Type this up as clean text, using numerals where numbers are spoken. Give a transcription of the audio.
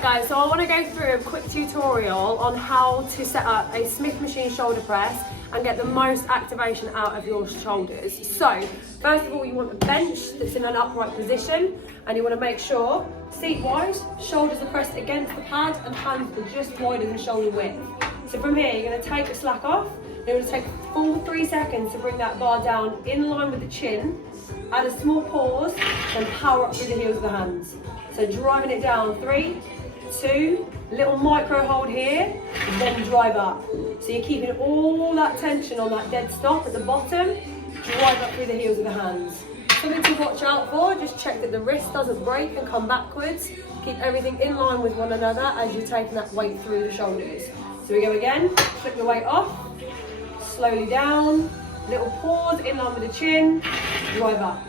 Alright guys, so I want to go through a quick tutorial on how to set up a Smith machine shoulder press and get the most activation out of your shoulders. So, first of all, you want a bench that's in an upright position, and you want to make sure, seat wide, shoulders are pressed against the pad and hands are just wider than shoulder width. So from here, you're going to take the slack off, and you're going to take a full 3 seconds to bring that bar down in line with the chin, add a small pause, then power up through the heels of the hands. So driving it down, 3, 2, little micro hold here, then drive up. So you're keeping all that tension on that dead stop at the bottom, drive up through the heels of the hands. Something to watch out for, just check that the wrist doesn't break and come backwards. Keep everything in line with one another as you're taking that weight through the shoulders. So we go again, flip the weight off, slowly down, little pause in line with the chin, drive up.